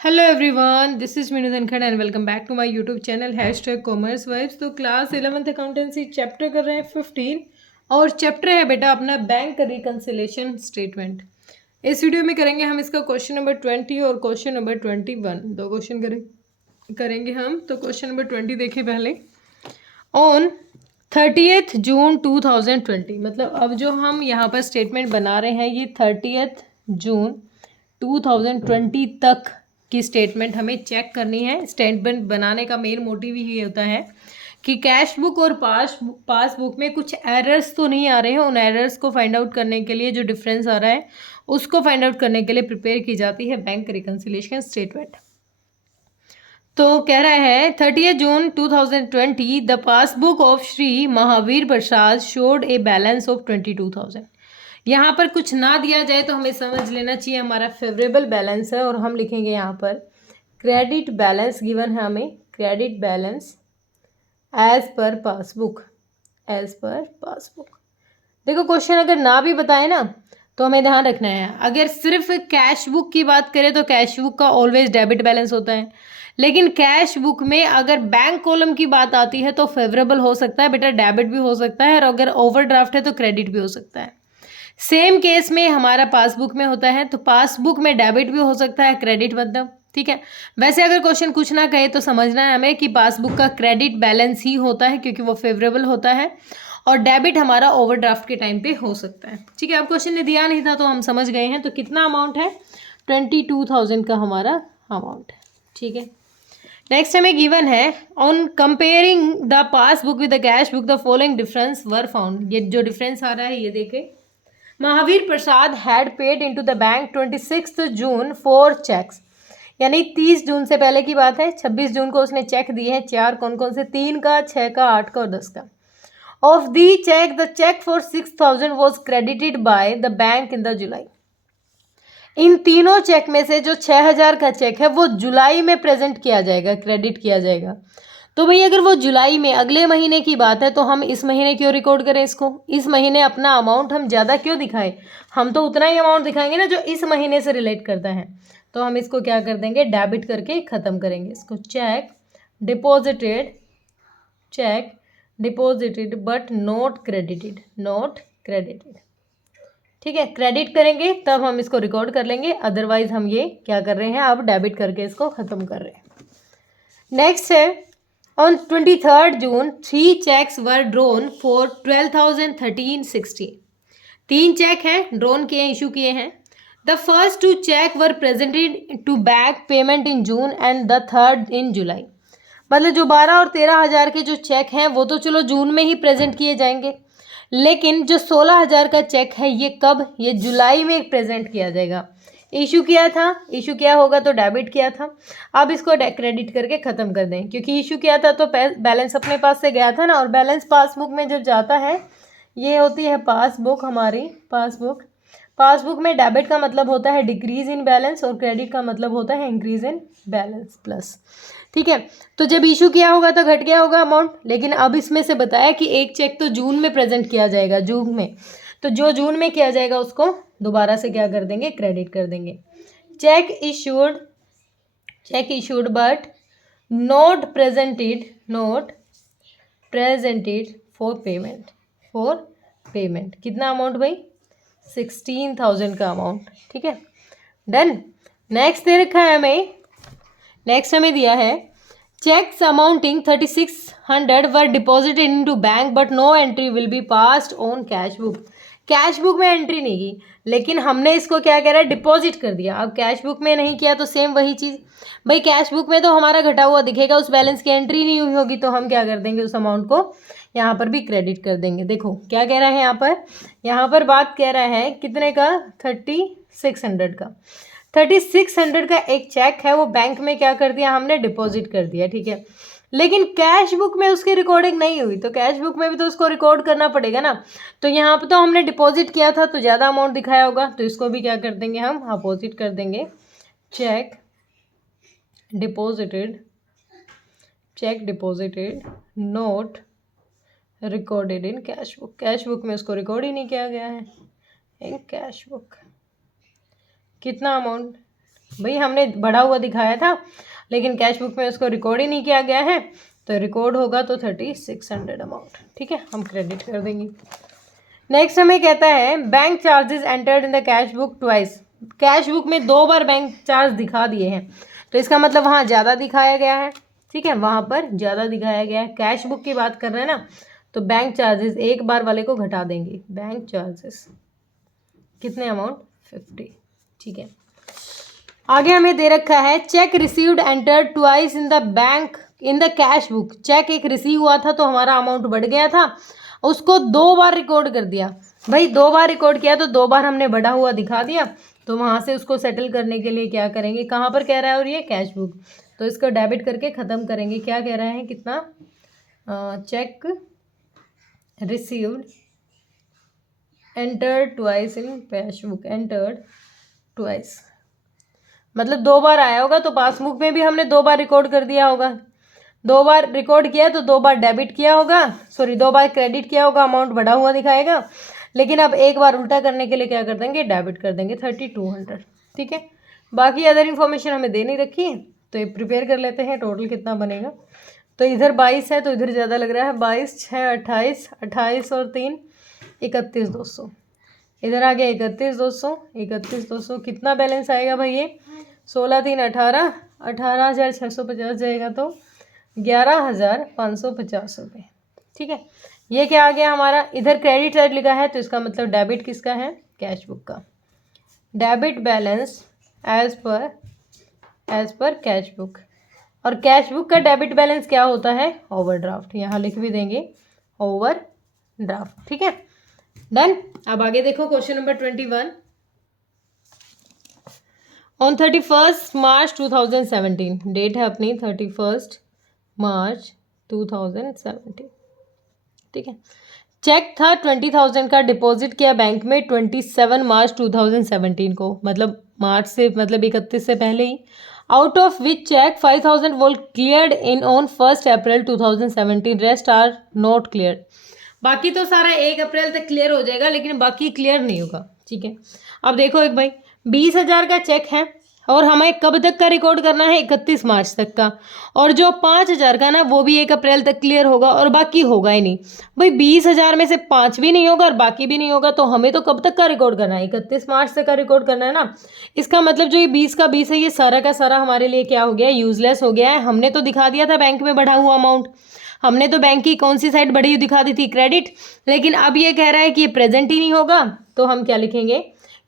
Hello everyone, this is Meenu Dhankhar and welcome back to my YouTube channel hashtag commerce vibes. तो class 11th accountancy chapter कर रहे हैं 15 और chapter है बेटा अपना बैंक रिकन्सिलेशन स्टेटमेंट। इस वीडियो में करेंगे हम इसका क्वेश्चन नंबर 20 और क्वेश्चन नंबर 21। दो क्वेश्चन करेंगे हम। तो क्वेश्चन नंबर 20 देखिए पहले। ऑन 30th जून 2020, मतलब अब जो हम यहाँ पर स्टेटमेंट बना रहे हैं ये 30th जून 2020 तक की स्टेटमेंट हमें चेक करनी है। स्टेटमेंट बनाने का मेन मोटिव ही होता है कि कैश बुक और पासबुक में कुछ एरर्स तो नहीं आ रहे हैं। उन एरर्स को फाइंड आउट करने के लिए जो डिफरेंस आ रहा है उसको फाइंड आउट करने के लिए प्रिपेयर की जाती है बैंक रिकन्सिलिएशन स्टेटमेंट। तो कह रहा है 30 जून 2020 the passbook of Shri Mahavir Prasad showed a balance of 22,000। यहाँ पर कुछ ना दिया जाए तो हमें समझ लेना चाहिए हमारा फेवरेबल बैलेंस है और हम लिखेंगे यहाँ पर क्रेडिट बैलेंस गिवन है हमें, credit balance as per passbook, as per passbook. देखो क्वेश्चन अगर ना भी बताए ना तो हमें ध्यान रखना है, अगर सिर्फ कैश बुक की बात करें तो कैश बुक का ऑलवेज डेबिट बैलेंस होता है, लेकिन कैश बुक में अगर बैंक कॉलम की बात आती है तो फेवरेबल हो सकता है बेटा, डेबिट भी हो सकता है, और अगर ओवरड्राफ्ट है तो क्रेडिट भी हो सकता है। सेम केस में हमारा पासबुक में होता है, तो पासबुक में डेबिट भी हो सकता है, क्रेडिट मतलब, ठीक है। वैसे अगर क्वेश्चन कुछ ना कहे तो समझना है हमें कि पासबुक का क्रेडिट बैलेंस ही होता है क्योंकि वो फेवरेबल होता है, और डेबिट हमारा ओवरड्राफ्ट के टाइम पे हो सकता है, ठीक है। अब क्वेश्चन ने दिया नहीं था तो हम समझ गए हैं। तो कितना अमाउंट है? 22,000 का हमारा अमाउंट है, ठीक है। नेक्स्ट हमें गिवन है on comparing the passbook with the cash book the following difference were found. ये जो डिफरेंस आ रहा है ये देखे। Mahavir Prasad had paid into the bank 26 June 4 cheques, यानी 30 जून से पहले की बात है। 26 जून को उसने चेक दिए हैं चार, कौन कौन से? 3 का, 6 का, 8 का और 10 का। Of the cheque the cheque for 6,000 was credited by the bank in the July. इन तीनों चेक में से जो 6,000 का चेक है वो जुलाई में प्रेजेंट किया जाएगा, क्रेडिट किया जाएगा। तो भाई अगर वो जुलाई में, अगले महीने की बात है, तो हम इस महीने क्यों रिकॉर्ड करें इसको? इस महीने अपना अमाउंट हम ज़्यादा क्यों दिखाएं? हम तो उतना ही अमाउंट दिखाएंगे ना जो इस महीने से रिलेट करता है। तो हम इसको क्या कर देंगे? डेबिट करके ख़त्म करेंगे इसको। Check deposited, check deposited but not credited, not credited, ठीक है। क्रेडिट करेंगे तब हम इसको रिकॉर्ड कर लेंगे, अदरवाइज हम ये क्या कर रहे हैं, अब डेबिट करके इसको ख़त्म कर रहे हैं। नेक्स्ट है on 23 June 3 cheques were drawn for 12,1360। 3 cheque हैं, ड्रोन किए, इशू किए हैं। The first 2 cheque were presented to bank payment in June and the third in July. मतलब जो 12 और 13,000 के जो चेक हैं वो तो चलो जून में ही प्रेजेंट किए जाएंगे, लेकिन जो 16,000 का चेक है ये कब? ये जुलाई में प्रेजेंट किया जाएगा। इशू किया था, इशू किया होगा तो डेबिट किया था, अब इसको क्रेडिट करके ख़त्म कर दें, क्योंकि इशू किया था तो बैलेंस अपने पास से गया था ना, और बैलेंस पासबुक में जब जाता है ये होती है पासबुक हमारी, पासबुक। पासबुक में डेबिट का मतलब होता है डिक्रीज इन बैलेंस और क्रेडिट का मतलब होता है इंक्रीज इन बैलेंस प्लस, ठीक है। तो जब इशू किया होगा तो घट गया होगा अमाउंट, लेकिन अब इसमें से बताया कि एक चेक तो जून में प्रेजेंट किया जाएगा, जून में, तो जो जून में किया जाएगा उसको दोबारा से क्या कर देंगे? क्रेडिट कर देंगे। Check issued, check issued but not presented, not presented for payment, for payment. कितना अमाउंट भाई? 16,000 का अमाउंट, ठीक है। डन। नेक्स्ट दे रखा है हमें, नेक्स्ट हमें दिया है cheques amounting 3,600 were deposited into bank but no entry will be passed on cash book. Cash book में एंट्री नहीं की, लेकिन हमने इसको क्या कह रहा है? डिपॉजिट कर दिया। अब कैश बुक में नहीं किया तो सेम वही चीज़ भाई, कैश बुक में तो हमारा घटा हुआ दिखेगा, उस बैलेंस की एंट्री नहीं हुई होगी, तो हम क्या कर देंगे? उस अमाउंट को यहाँ पर भी क्रेडिट कर देंगे। देखो क्या कह रहा है यहाँ पर बात कह रहा है कितने का? 3,600 का। 3,600 का एक चेक है, वो बैंक में क्या कर दिया हमने? डिपॉजिट कर दिया, ठीक है। लेकिन कैश बुक में उसकी रिकॉर्डिंग नहीं हुई, तो कैश बुक में भी तो उसको रिकॉर्ड करना पड़ेगा ना। तो यहाँ पर तो हमने डिपॉजिट किया था तो ज़्यादा अमाउंट दिखाया होगा, तो इसको भी क्या कर देंगे हम? अपोजिट कर देंगे। Check deposited, check deposited note recorded in cash book. Cash book में उसको रिकॉर्ड ही नहीं किया गया है इन कैश बुक। कितना अमाउंट? भाई हमने बढ़ा हुआ दिखाया था लेकिन कैश बुक में उसको रिकॉर्ड ही नहीं किया गया है, तो रिकॉर्ड होगा तो 3600 अमाउंट। ठीक है, हम क्रेडिट कर देंगे। नेक्स्ट हमें कहता है bank charges entered in the cash book twice. Cash book में 2 बार बैंक चार्ज दिखा दिए हैं, तो इसका मतलब वहाँ ज़्यादा दिखाया गया है। ठीक है, वहाँ पर ज़्यादा दिखाया गया है। कैश बुक की बात कर रहे हैं ना, तो बैंक चार्जेस एक बार वाले को घटा देंगे। बैंक चार्जेस कितने अमाउंट 50। ठीक है, आगे हमें दे रखा है cheque received entered twice in the bank in the cash book. Cheque एक रिसीव हुआ था तो हमारा अमाउंट बढ़ गया था, उसको 2 बार रिकॉर्ड कर दिया। भाई 2 बार रिकॉर्ड किया तो 2 बार हमने बढ़ा हुआ दिखा दिया, तो वहाँ से उसको सेटल करने के लिए क्या करेंगे, कहाँ पर कह रहा है और ये कैश बुक, तो इसको डेबिट करके ख़त्म करेंगे। क्या कह रहा है, कितना, check received entered twice in cash book, entered twice मतलब 2 बार आया होगा, तो पासबुक में भी हमने 2 बार रिकॉर्ड कर दिया होगा। 2 बार रिकॉर्ड किया तो 2 बार डेबिट किया होगा, 2 बार क्रेडिट किया होगा, अमाउंट बढ़ा हुआ दिखाएगा। लेकिन अब एक बार उल्टा करने के लिए क्या कर देंगे, डेबिट कर देंगे 3200। ठीक है, बाकी अदर इन्फॉर्मेशन हमें दे नहीं रखी है, तो ये प्रिपेयर कर लेते हैं टोटल कितना बनेगा। तो इधर 22 है तो इधर ज़्यादा लग रहा है, 22 6 28, 28 और 3 31,200। इधर आ गया 31,200, 31,200 कितना बैलेंस आएगा भाई, ये 16 3 18, 18,650 जाएगा तो 11,550 रुपये। ठीक है, ये क्या आ गया हमारा, इधर क्रेडिट साइड लिखा है तो इसका मतलब डेबिट किसका है, कैश बुक का। Debit balance as per cash book, और कैश बुक का डेबिट बैलेंस क्या होता है, ओवरड्राफ्ट। यहाँ लिख भी देंगे ओवरड्राफ्ट। ठीक है, डन। अब आगे देखो question number 21। On 31 March 2017, date है अपनी 31 मार्च 2017। ठीक है, चेक था 20,000 का, डिपॉजिट किया बैंक में 27 मार्च 2017 को, मतलब मार्च से मतलब 31 से पहले ही। Out of which cheque 5,000 was cleared in on 1 April 2017, rest are not clear. बाकी तो सारा 1 अप्रैल तक क्लियर हो जाएगा, लेकिन बाकी क्लियर नहीं होगा। ठीक है, अब देखो एक भाई 20,000 का चेक है और हमें कब तक का रिकॉर्ड करना है, 31 मार्च तक का, और जो 5,000 का ना वो भी 1 अप्रैल तक क्लियर होगा और बाकी होगा ही नहीं। भाई 20,000 में से 5 भी नहीं होगा और बाकी भी नहीं होगा, तो हमें तो कब तक का रिकॉर्ड करना है, 31 मार्च तक का रिकॉर्ड करना है ना। इसका मतलब जो ये 20 का 20 है, ये सारा का सारा हमारे लिए क्या हो गया, यूजलेस हो गया है। हमने तो दिखा दिया था बैंक में बढ़ा हुआ अमाउंट, हमने तो बैंक की कौन सी साइड बढ़ी हुई दिखा दी थी, क्रेडिट। लेकिन अब ये कह रहा है कि ये प्रेजेंट ही नहीं होगा, तो हम क्या लिखेंगे,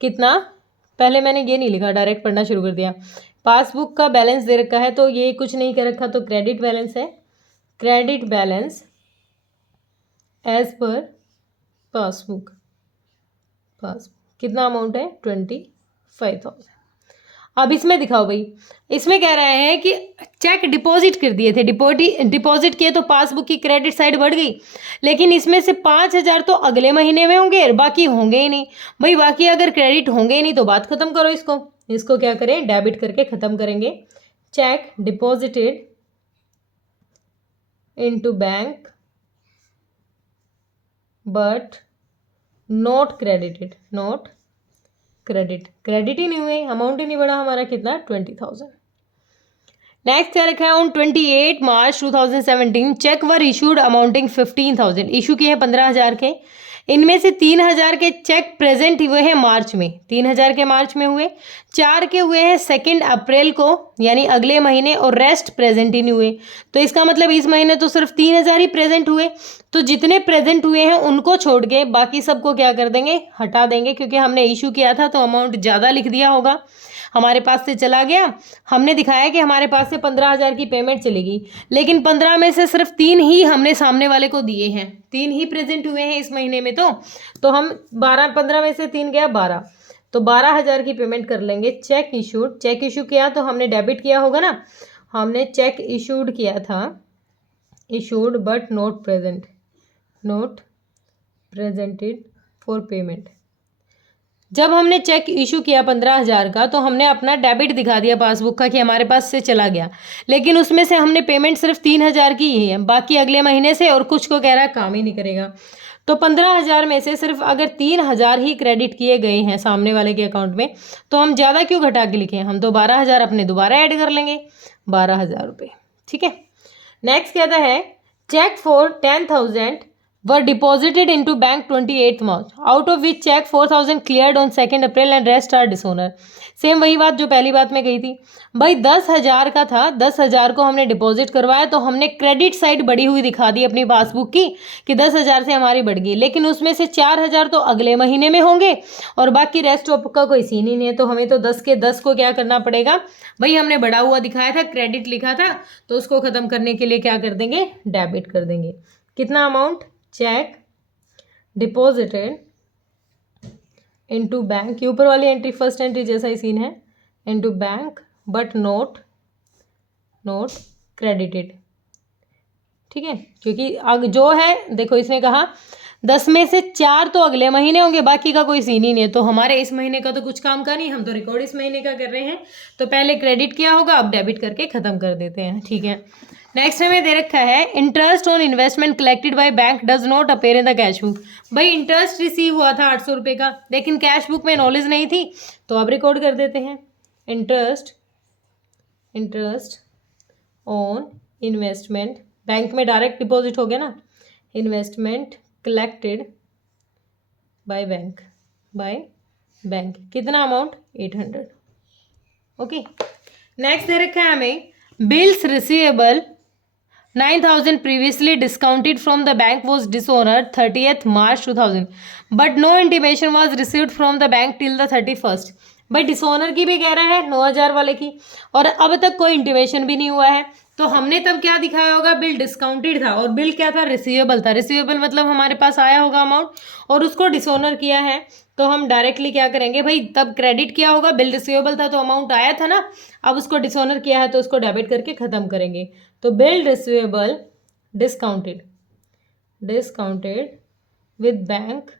कितना, पहले मैंने ये नहीं लिखा, डायरेक्ट पढ़ना शुरू कर दिया। पासबुक का बैलेंस दे रखा है तो ये कुछ नहीं कर रखा, तो क्रेडिट बैलेंस है, credit balance as per passbook कितना अमाउंट है, 25,000। अब इसमें दिखाओ भाई, इसमें कह रहे हैं कि चेक डिपॉजिट कर दिए थे, डिपॉजिट किए तो पासबुक की क्रेडिट साइड बढ़ गई, लेकिन इसमें से 5,000 तो अगले महीने में होंगे और बाकी होंगे ही नहीं। भाई बाकी अगर क्रेडिट होंगे ही नहीं तो बात खत्म करो, इसको क्या करें, डेबिट करके खत्म करेंगे। Cheque deposited into bank but not credited, not credit ही नहीं हुए, अमाउंट ही नहीं बढ़ा हमारा, कितना, 20,000। नेक्स्ट क्या रखा है, on 28 March 2017 cheque were issued amounting 15,000, issue किए हैं 15,000 के, इनमें से 3,000 के चेक प्रेजेंट हुए हैं मार्च में, 3,000 के मार्च में हुए, 4 के हुए हैं 2 अप्रैल को यानी अगले महीने, और रेस्ट प्रेजेंट ही नहीं हुए। तो इसका मतलब इस महीने तो सिर्फ 3,000 ही प्रेजेंट हुए, तो जितने प्रेजेंट हुए हैं उनको छोड़ के बाकी सबको क्या कर देंगे, हटा देंगे, क्योंकि हमने इशू किया था तो अमाउंट ज़्यादा लिख दिया होगा, हमारे पास से चला गया। हमने दिखाया कि हमारे पास से 15,000 की पेमेंट चलेगी, लेकिन 15 में से सिर्फ 3 ही हमने सामने वाले को दिए हैं, 3 ही प्रेजेंट हुए हैं इस महीने में, तो हम 15 में से 3 गया 12, तो 12,000 की पेमेंट कर लेंगे। चेक इशू किया तो हमने डेबिट किया होगा ना, हमने चेक इशूड किया था, issued but not presented for payment. जब हमने चेक इशू किया 15,000 का, तो हमने अपना डेबिट दिखा दिया पासबुक का कि हमारे पास से चला गया, लेकिन उसमें से हमने पेमेंट सिर्फ 3,000 की ही है, बाकी अगले महीने से, और कुछ को कह रहा है काम ही नहीं करेगा। तो 15,000 में से सिर्फ अगर 3,000 ही क्रेडिट किए गए हैं सामने वाले के अकाउंट में, तो हम ज़्यादा क्यों घटा के लिखें, हम तो 12,000 अपने दोबारा ऐड कर लेंगे, 12,000 रुपये। ठीक है, नेक्स्ट कहता है check for 10,000 were deposited into bank 28th March, out of which check 4,000 cleared on 2nd April and rest are dishonor। Same वही बात जो पहली बात में कही थी भाई, 10,000 का था, 10,000 को हमने डिपॉजिट करवाया तो हमने क्रेडिट साइड बढ़ी हुई दिखा दी अपनी पासबुक की कि 10,000 से हमारी बढ़ गई, लेकिन उसमें से 4,000 तो अगले महीने में होंगे और बाकी रेस्ट ऑफ का कोई सीन ही नहीं है। तो हमें तो 10 के 10 को क्या करना पड़ेगा भाई, हमने बढ़ा हुआ दिखाया था, क्रेडिट लिखा था, तो उसको ख़त्म करने के लिए क्या कर देंगे, डेबिट कर देंगे। कितना amount, check deposited into bank, ऊपर वाली एंट्री फर्स्ट एंट्री जैसा ही सीन है, into bank but note credited. ठीक है, क्योंकि जो है देखो इसने कहा 10 में से 4 तो अगले महीने होंगे, बाकी का कोई सीन ही नहीं है, तो हमारे इस महीने का तो कुछ काम का नहीं, हम तो रिकॉर्ड इस महीने का कर रहे हैं, तो पहले क्रेडिट किया होगा, अब डेबिट करके ख़त्म कर देते हैं। ठीक है, नेक्स्ट हमें दे रखा है interest on investment collected by bank does not appear in the cash book. भाई इंटरेस्ट रिसीव हुआ था 800 रुपये का, लेकिन कैश बुक में नॉलेज नहीं थी, तो अब रिकॉर्ड कर देते हैं। इंटरेस्ट ऑन इन्वेस्टमेंट, बैंक में डायरेक्ट डिपॉजिट हो गया ना, इन्वेस्टमेंट कलेक्टेड बाय बैंक कितना अमाउंट, 800। ओके, नेक्स्ट दे रखा है हमें bills receivable 9,000 previously discounted from the bank was dishonored 30th March 2000, but no intimation was received from the bank till the 31st। भाई dishonour की भी कह रहा है 9,000 वाले की, और अब तक कोई इंटीमेशन भी नहीं हुआ है, तो हमने तब क्या दिखाया होगा, बिल डिस्काउंटेड था और बिल क्या था, रिसीवेबल था। रिसीवेबल मतलब हमारे पास आया होगा अमाउंट और उसको डिसऑनर किया है, तो हम डायरेक्टली क्या करेंगे भाई, तब क्रेडिट किया होगा, बिल रिसीवेबल था तो अमाउंट आया था ना, अब उसको डिसऑनर किया है तो उसको डेबिट करके ख़त्म करेंगे। तो bill receivable discounted with bank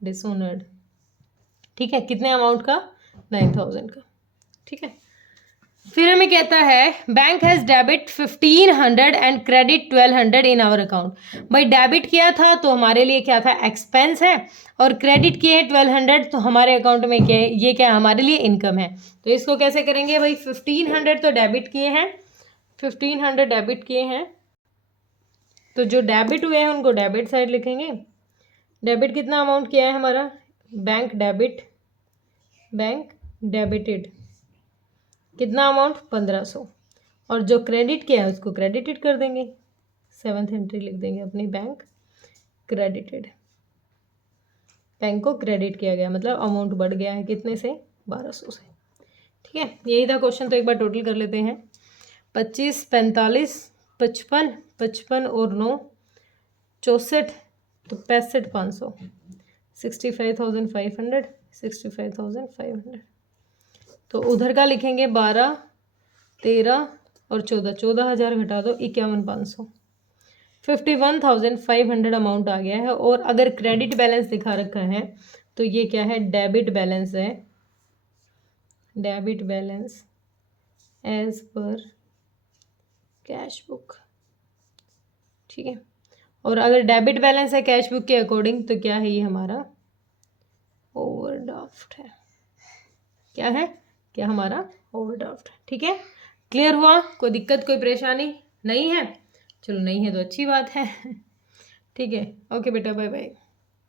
dishonoured. ठीक है, कितने अमाउंट का, 9,000 का। ठीक है, फिर हमें कहता है bank has debit 1,500 and credit 1,200 in our account. भाई डेबिट किया था तो हमारे लिए क्या था, एक्सपेंस है, और क्रेडिट किए हैं 1,200 तो हमारे अकाउंट में क्या है, ये क्या है, हमारे लिए इनकम है। तो इसको कैसे करेंगे भाई, 1,500 तो डेबिट किए हैं, 1,500 डेबिट किए हैं, तो जो डेबिट हुए हैं उनको डेबिट साइड लिखेंगे। डेबिट कितना अमाउंट किया है हमारा, बैंक डेबिटेड कितना अमाउंट, 1,500, और जो क्रेडिट किया है उसको क्रेडिटेड कर देंगे, 7th एंट्री लिख देंगे अपनी, बैंक क्रेडिटेड, बैंक को क्रेडिट किया गया, मतलब अमाउंट बढ़ गया है कितने से, 1,200 से। ठीक है, यही था क्वेश्चन, तो एक बार टोटल कर लेते हैं, 25, 45, 55, 55 और 9, 64, तो 65,500, 65,500, तो उधर का लिखेंगे 12, 13 और 14, 14,000 घटा दो, 51,500, 51,500 अमाउंट आ गया है। और अगर क्रेडिट बैलेंस दिखा रखा है तो ये क्या है, डेबिट बैलेंस है, debit balance as per cash book. ठीक है, और अगर डेबिट बैलेंस है कैश बुक के अकॉर्डिंग तो क्या है, ये हमारा ओवरड्राफ्ट है। क्या है, क्या हमारा ओवरड्राफ्ट है। ठीक है, क्लियर हुआ, कोई दिक्कत कोई परेशानी नहीं है, चलो नहीं है तो अच्छी बात है। ठीक है, ओके बेटा, बाय बाय।